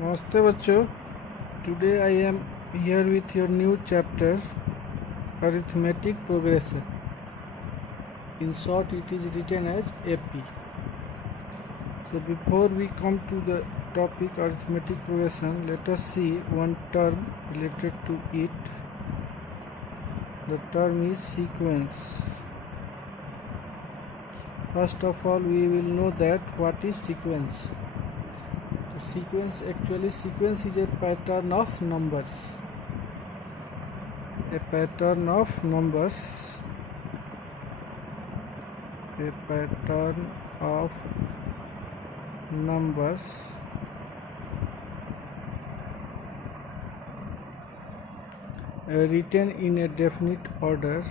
Namaste bachcho. Today I am here with your new chapter, Arithmetic Progression. In short, it is written as AP. So before we come to the topic arithmetic progression, let us see one term related to it. The term is sequence. First of all, we will know that what is sequence. Sequence is a pattern of numbers. A pattern of numbers. A pattern of numbers written in a definite order.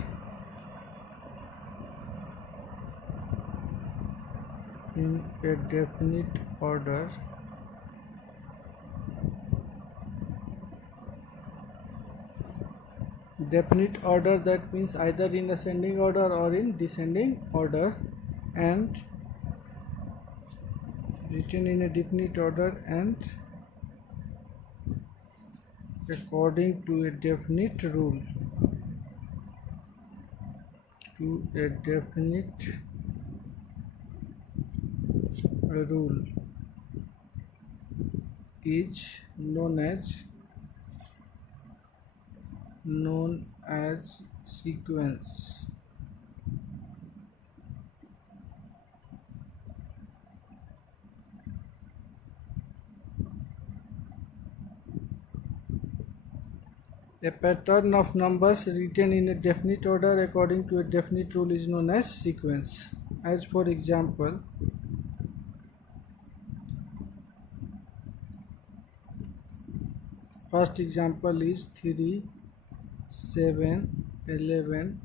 In a definite order. Definite order, that means either in ascending order or in descending order, and written in a definite order and according to a definite rule. To a definite rule is known as sequence. A pattern of numbers written in a definite order according to a definite rule is known as sequence. As for example, first example is 3, 7, 11,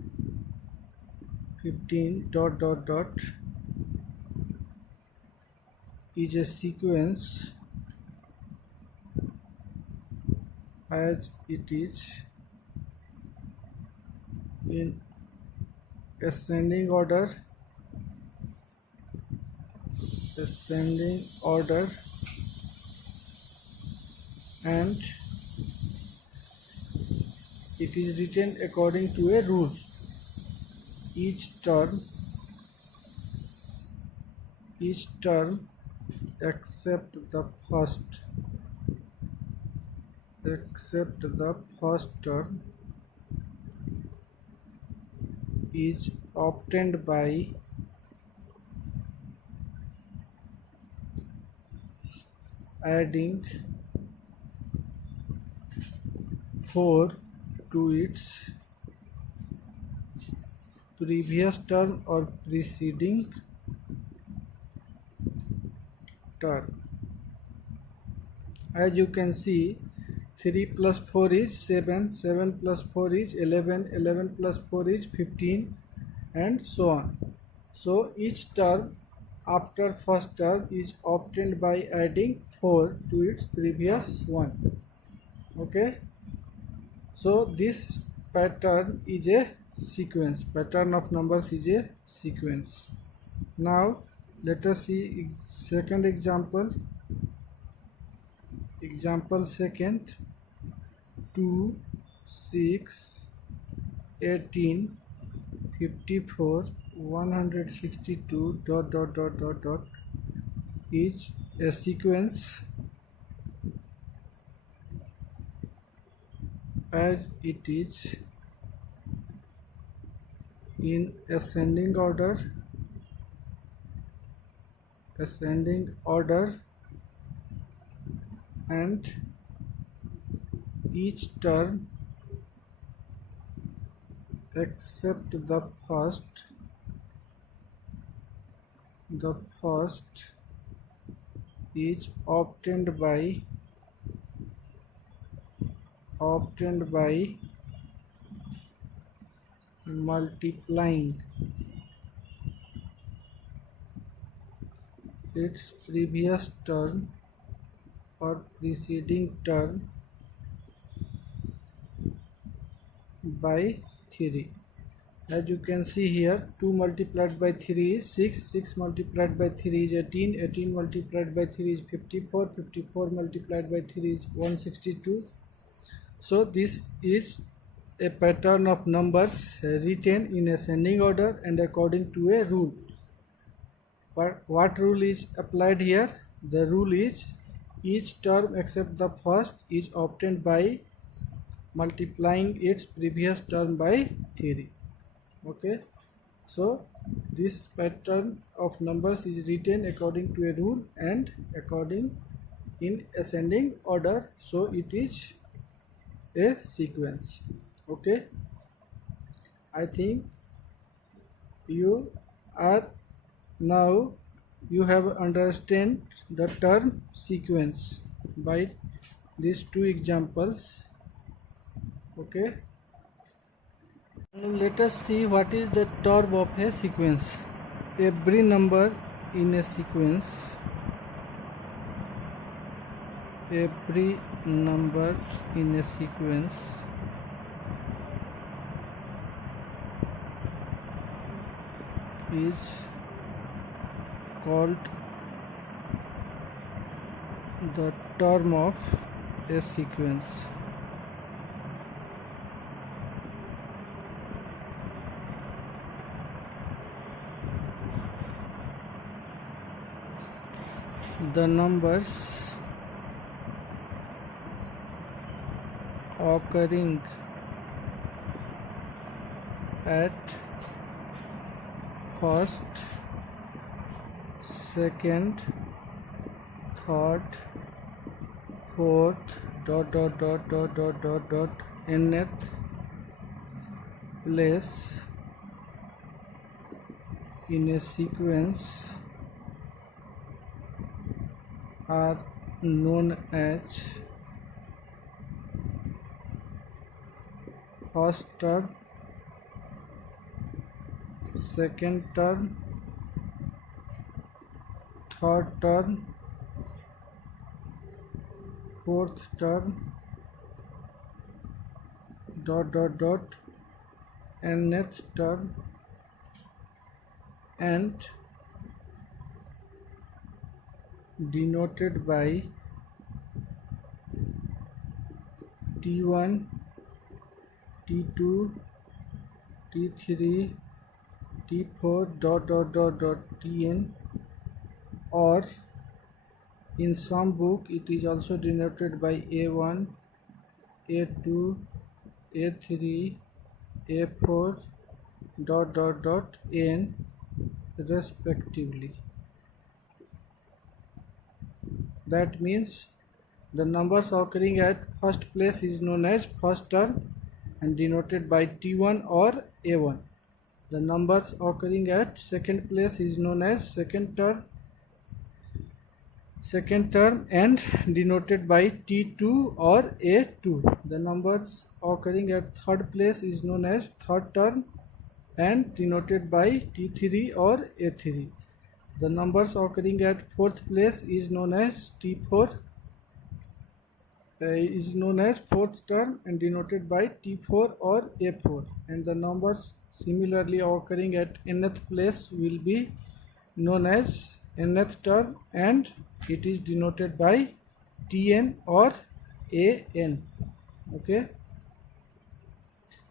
15 ... is a sequence as it is in ascending order and it is written according to a rule. Each term except the first term is obtained by adding 4 to its previous term or preceding term. As you can see, 3 plus 4 is 7, 7 plus 4 is 11, 11 plus 4 is 15, and so on. So each term after first term is obtained by adding 4 to its previous one. Okay, so this pattern is a sequence. Pattern of numbers is a sequence. Now let us see second example. Example second, 2, 6, 18, 54, 162 ... is a sequence as it is in ascending order and each term except the first is obtained by multiplying its previous term or preceding term by 3. As you can see here, 2 multiplied by 3 is 6, 6 multiplied by 3 is 18, 18 multiplied by 3 is 54, 54 multiplied by 3 is 162. So this is a pattern of numbers written in ascending order and according to a rule. But what rule is applied here? The rule is each term except the first is obtained by multiplying its previous term by 3. Okay, so this pattern of numbers is written according to a rule and according in ascending order, so it is a sequence. Okay, I think you are now you have understand the term sequence by these two examples. Okay, now let us see what is the term of a sequence. Every number in a sequence, every number in a sequence is called the term of a sequence. The numbers occurring at first, second, third, fourth, nth place in a sequence are known as first term, second term, third term, fourth term, nth term, and denoted by T1, T2, T3, T4 Tn, or in some book it is also denoted by A1, A2, A3, A4 n respectively. That means the numbers occurring at first place is known as first term and denoted by T1 or A1. The numbers occurring at second place is known as second term and denoted by T2 or A2. The numbers occurring at third place is known as third term and denoted by T3 or A3. The numbers occurring at fourth place is known as T4 is known as fourth term and denoted by T4 or A4, and the numbers similarly occurring at nth place will be known as nth term and it is denoted by Tn or An. Okay,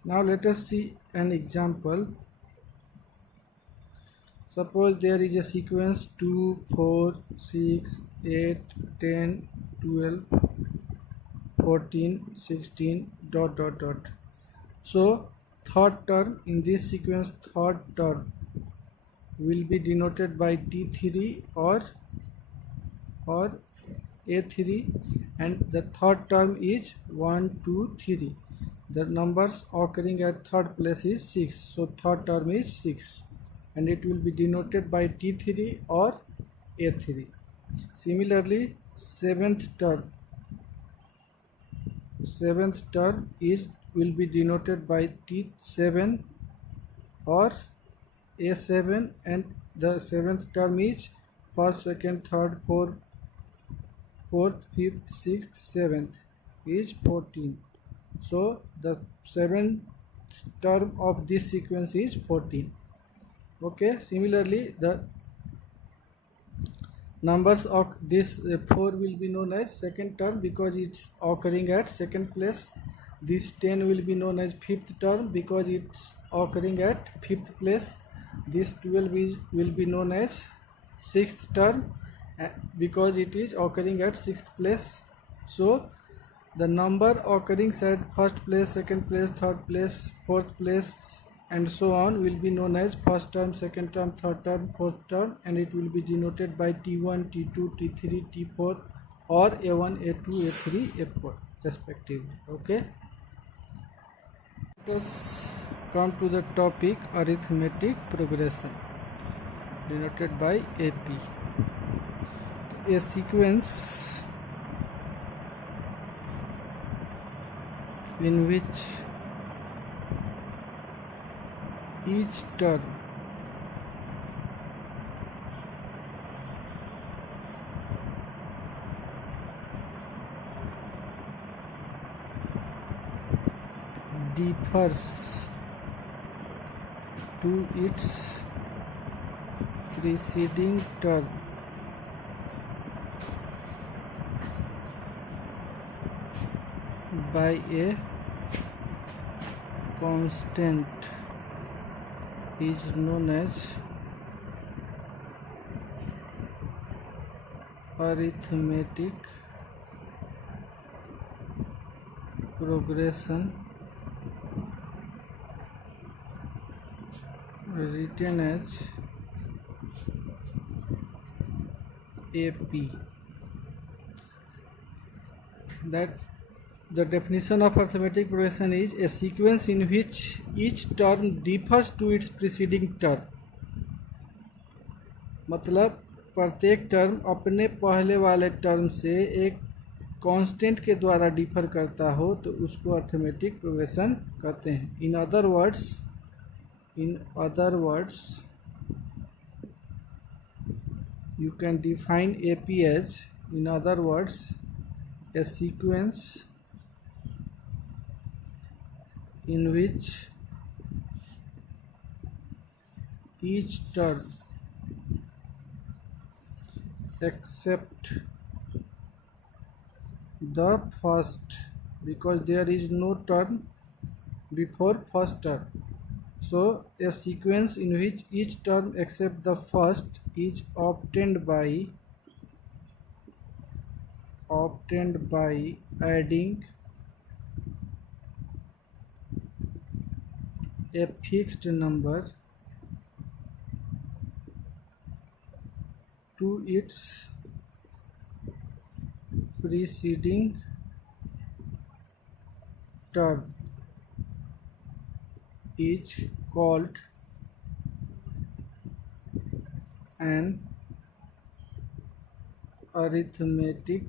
now let us see an example. Suppose there is a sequence 2, 4, 6, 8, 10, 12, 14, 16, So third term in this sequence, third term will be denoted by T3 or A3, and the third term is 1, 2, 3. The numbers occurring at third place is 6, so third term is 6 and it will be denoted by T3 or A3. Similarly, seventh term will be denoted by T7 or A7, and the seventh term is first, second, third, fourth, fifth, sixth, seventh is 14. So the term of this sequence is 14. Okay, similarly the numbers of this 4 will be known as second term because it's occurring at second place. This 10 will be known as fifth term because it's occurring at fifth place. This 12 will be known as sixth term because it is occurring at sixth place. So the number occurring at first place, second place, third place, fourth place, and so on will be known as first term, second term, third term, fourth term, and it will be denoted by T1, T2, T3, T4, or A1, A2, A3, A4 respectively. Okay. Let us come to the topic arithmetic progression denoted by AP. A sequence in which each term differs to its preceding term by a constant is known as arithmetic progression, written as AP. That the definition of arithmetic progression is a sequence in which each term differs to its preceding term. मतलब प्रत्येक term अपने पहले वाले term से एक constant के द्वारा differ करता हो तो उसको अर्थमेटिक प्रोग्रेशन कहते हैं. In other words you can define AP as, in other words, a sequence in which each term except the first, because there is no term before first term. So a sequence in which each term except the first is obtained by adding a fixed number to its preceding term is called an arithmetic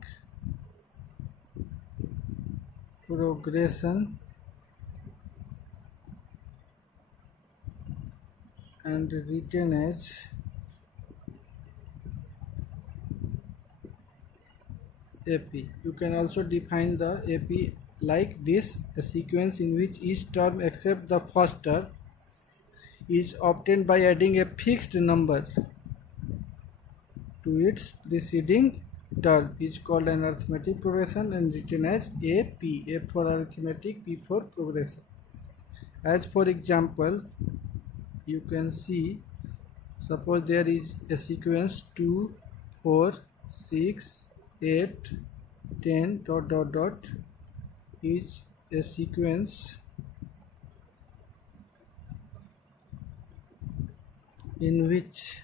progression and written as AP. You can also define the AP like this: a sequence in which each term except the first term is obtained by adding a fixed number to its preceding term is called an arithmetic progression and written as AP. A for arithmetic, P for progression. As for example, you can see, suppose there is a sequence 2, 4, 6, 8, 10 dot dot dot is a sequence in which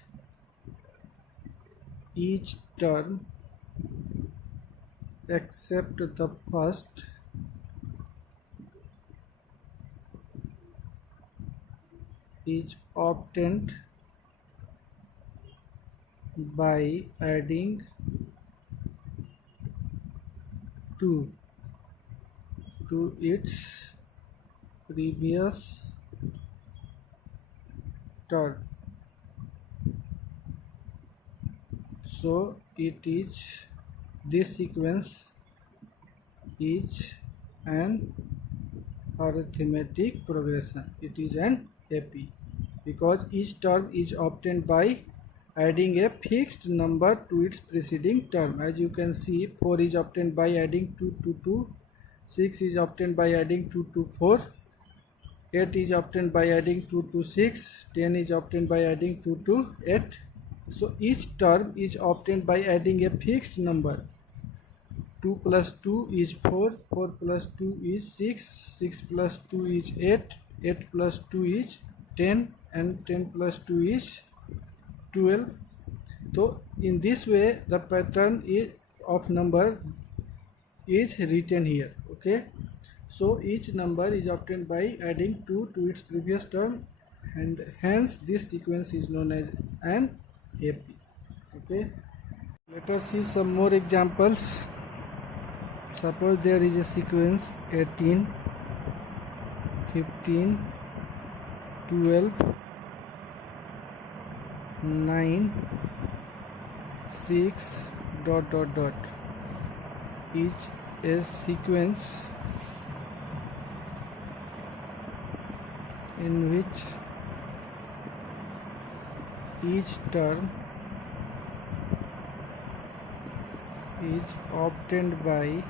each term except the first is obtained by adding 2 to its previous term. So this sequence is an arithmetic progression. It is an AP because each term is obtained by adding a fixed number to its preceding term. As you can see, 4 is obtained by adding 2 to 2, 6 is obtained by adding 2 to 4, 8 is obtained by adding 2 to 6, 10 is obtained by adding 2 to 8. So each term is obtained by adding a fixed number. 2 plus 2 is 4, 4 plus 2 is 6, 6 plus 2 is 8, 8 plus 2 is 10, and 10 plus 2 is 12. So in this way the pattern of number is written here. Okay, so each number is obtained by adding 2 to its previous term, and hence this sequence is known as an AP. Okay, let us see some more examples. Suppose there is a sequence 18, 15, 12, 9, 6 dot dot dot. Each is sequence in which each term is obtained by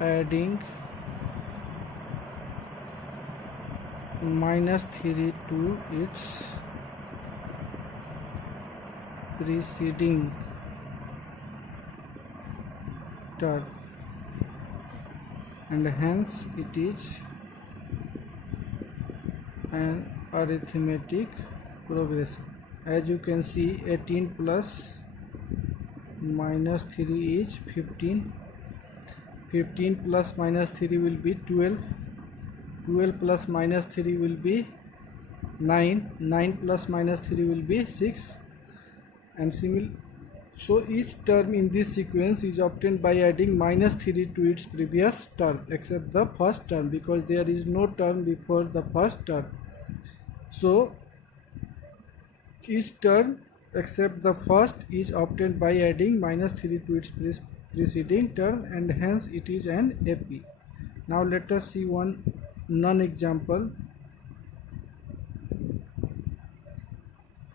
adding -3 to its preceding term, and hence it is an arithmetic progression. As you can see, 18 plus -3 is 15, 15 plus -3 will be 12, 12 plus -3 will be 9, 9 plus -3 will be 6, and similar. So each term in this sequence is obtained by adding -3 to its previous term except the first term, because there is no term before the first term. So each term except the first is obtained by adding -3 to its preceding term, and hence it is an AP. Now let us see one non-example.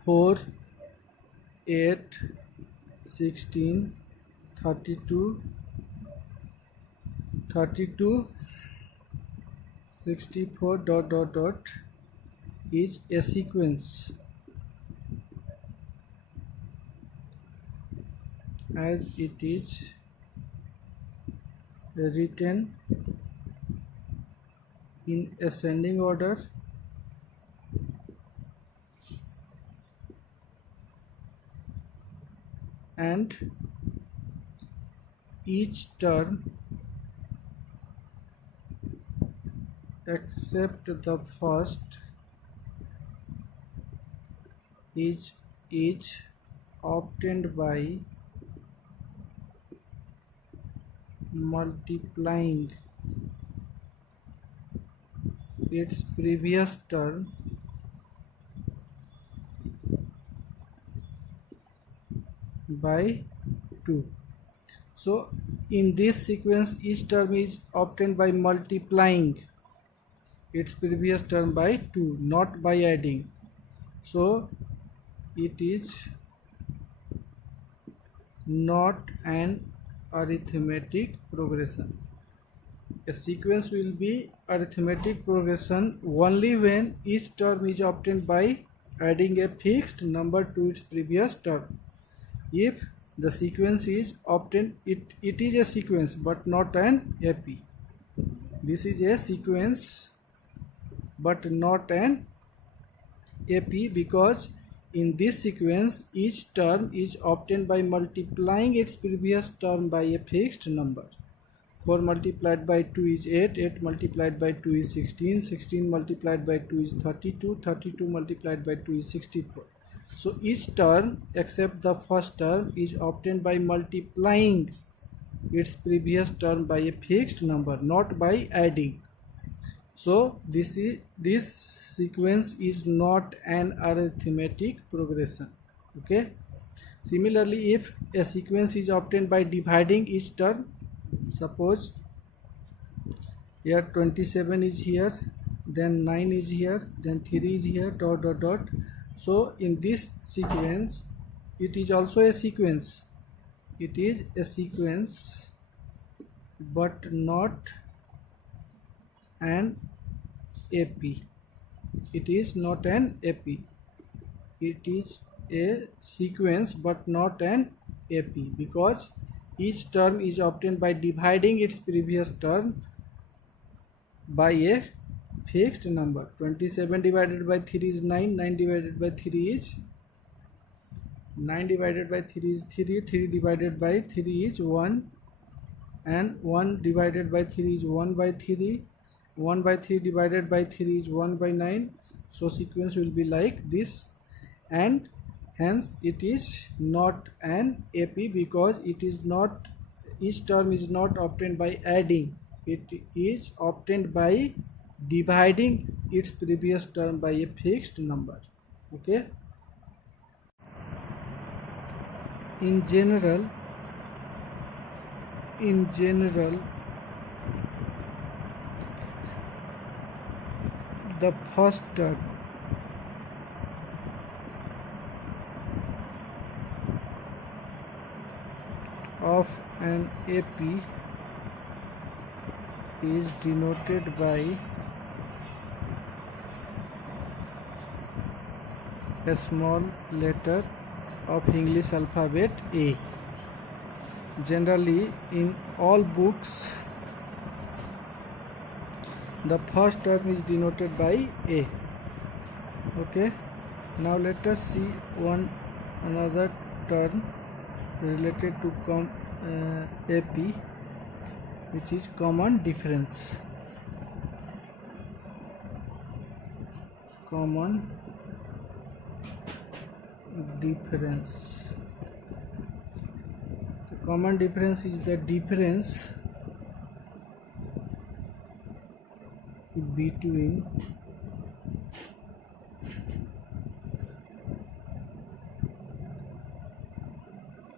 4, 8, 16, 32, 32, 64 dot dot dot is a sequence as it is written in ascending order, and each term except the first is each obtained by multiplying its previous term by 2. So in this sequence each term is obtained by multiplying its previous term by 2, not by adding. So it is not an arithmetic progression. A sequence will be arithmetic progression only when each term is obtained by adding a fixed number to its previous term. If the sequence is obtained, it is a sequence but not an AP. This is a sequence but not an AP, because in this sequence each term is obtained by multiplying its previous term by a fixed number. 4 multiplied by 2 is 8, 8 multiplied by 2 is 16, 16 multiplied by 2 is 32, 32 multiplied by 2 is 64. So each term except the first term is obtained by multiplying its previous term by a fixed number, not by adding. So this sequence is not an arithmetic progression. Okay. Similarly, if a sequence is obtained by dividing each term, suppose here 27 is here, then 9 is here, then 3 is here, dot dot dot. So in this sequence, it is also a sequence. It is a sequence, but not an AP. It is not an AP. It is a sequence but not an AP, because each term is obtained by dividing its previous term by a fixed number. 27 divided by 3 is 9, 9 divided by 3 is 9 divided by 3 is 3, 3 divided by 3 is 1, and 1 divided by 3 is 1 by 3, 1 by 3 divided by 3 is 1 by 9. So sequence will be like this, and hence it is not an AP, because it is not, each term is not obtained by adding, it is obtained by dividing its previous term by a fixed number. Okay, in general the first term of an AP is denoted by a small letter of English alphabet A. Generally, in all books, the first term is denoted by A. Okay, now let us see another term related to AP, which is common difference. Common difference. The common difference is the difference between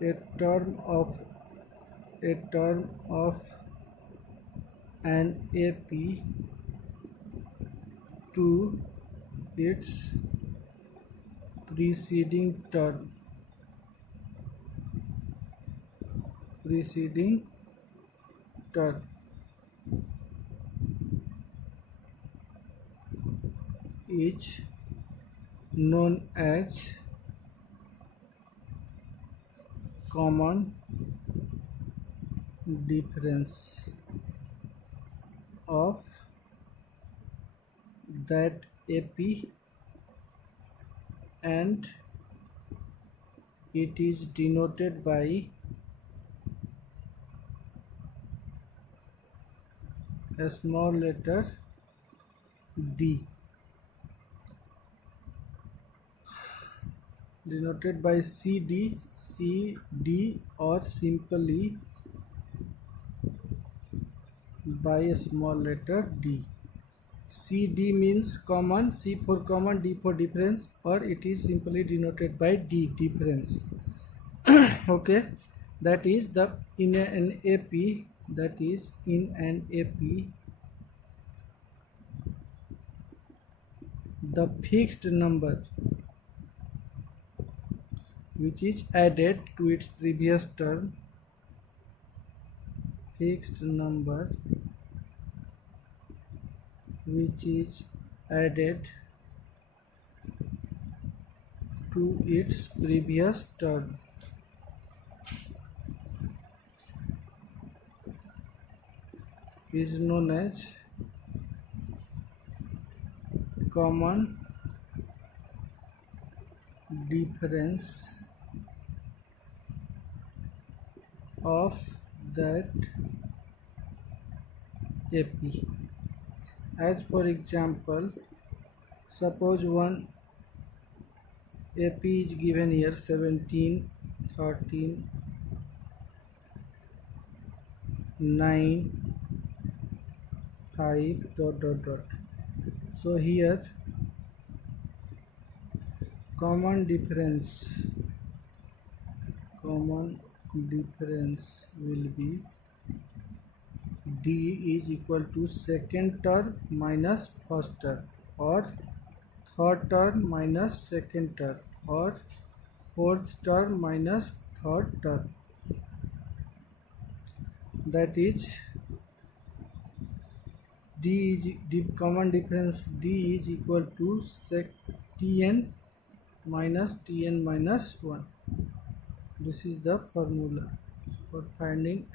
a term of an AP to its preceding term. Is known as common difference of that AP, and it is denoted by a small letter D, denoted by CD, or simply by a small letter D. CD means common, C for common, D for difference, or it is simply denoted by D, difference. Okay, that is in an AP, the fixed number which is added to its previous term, fixed number which is added to its previous term is known as common difference of that AP. As for example, suppose one AP is given here 17, 13, 9, 5, dot dot dot. So here common difference will be D is equal to second term minus first term, or third term minus second term, or fourth term minus third term. That is D is the common difference. D is equal to Tn minus 1. This is the formula for finding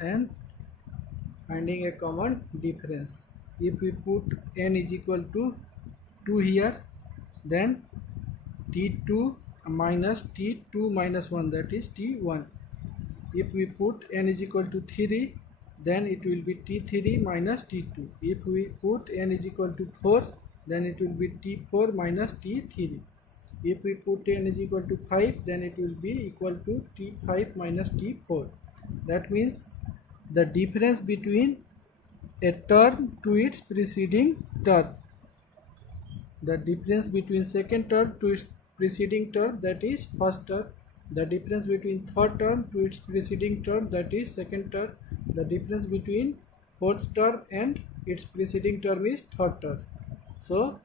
a common difference. If we put n is equal to 2 here, then T2 minus T2 minus 1, that is T1. If we put n is equal to 3, then it will be T3 minus T2. If we put n is equal to 4, then it will be T4 minus T3. If we put n is equal to 5, then it will be equal to T5 minus T4. That means the difference between a term to its preceding term, the difference between second term to its preceding term, that is first term, the difference between third term to its preceding term, that is second term, the difference between fourth term and its preceding term is third term. So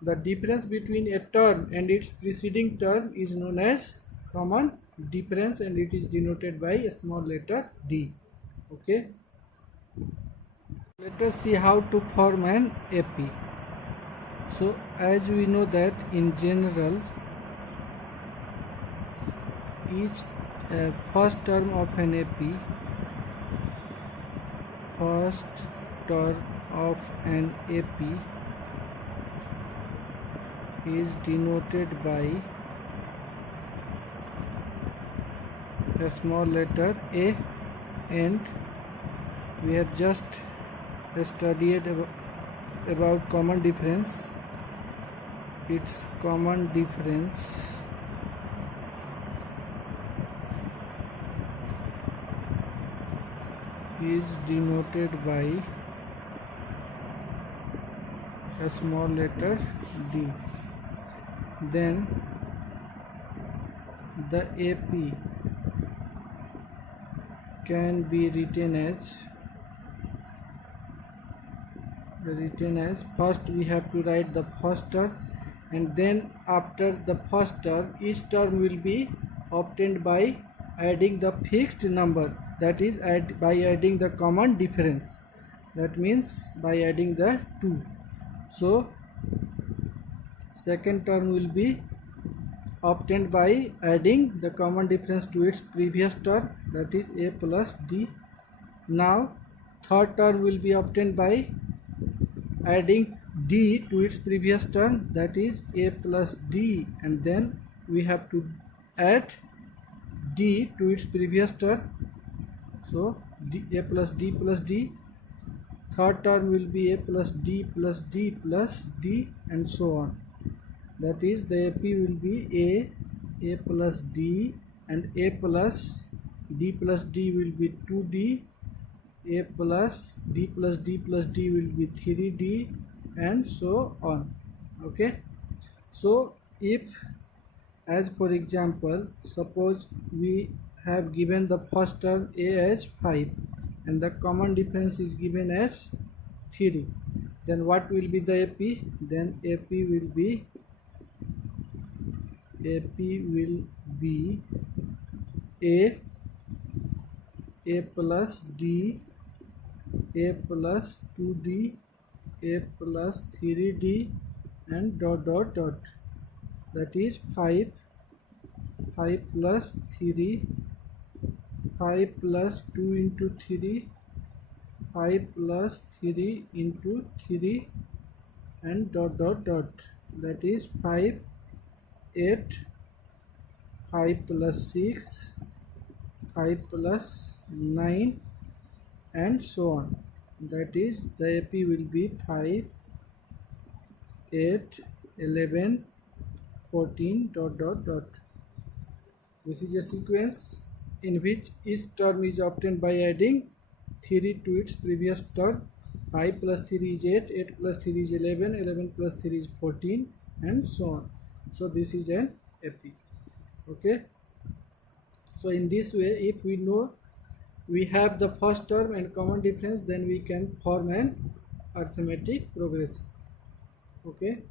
the difference between a term and its preceding term is known as common difference, and it is denoted by a small letter d. Okay, let us see how to form an AP. So as we know that in general, each first term of an AP, first term of an AP is denoted by a small letter A, and we have just studied about common difference. Its common difference is denoted by a small letter d. Then the AP can be written as first we have to write the first term, and then after the first term each term will be obtained by adding the fixed number, that is by adding the common difference, that means by adding the 2. So second term will be obtained by adding the common difference to its previous term, that is A plus D. Now third term will be obtained by adding D to its previous term, that is A plus D, and then we have to add D to its previous term, so A plus D plus D. Third term will be A plus D plus D plus D, and so on. That is the AP will be A plus D, and A plus D plus D will be 2D, A plus D plus D plus D will be 3D, and so on. Okay, so if, as for example, suppose we have given the first term A as 5 and the common difference is given as 3, then what will be the AP? Then AP will be A plus D, A plus 2D, A plus 3D, and dot dot dot. That is 5 plus 3, 5 plus 2 into 3, 5 plus 3 into 3, and dot dot dot. That is 5, 8, 5 plus 6, 5 plus 9, and so on. That is the AP will be 5, 8, 11, 14, dot dot dot. This is a sequence in which each term is obtained by adding 3 to its previous term. 5 plus 3 is 8, 8 plus 3 is 11, 11 plus 3 is 14, and so on. So this is an AP. Okay, so in this way, if we know we have the first term and common difference, then we can form an arithmetic progression. Okay.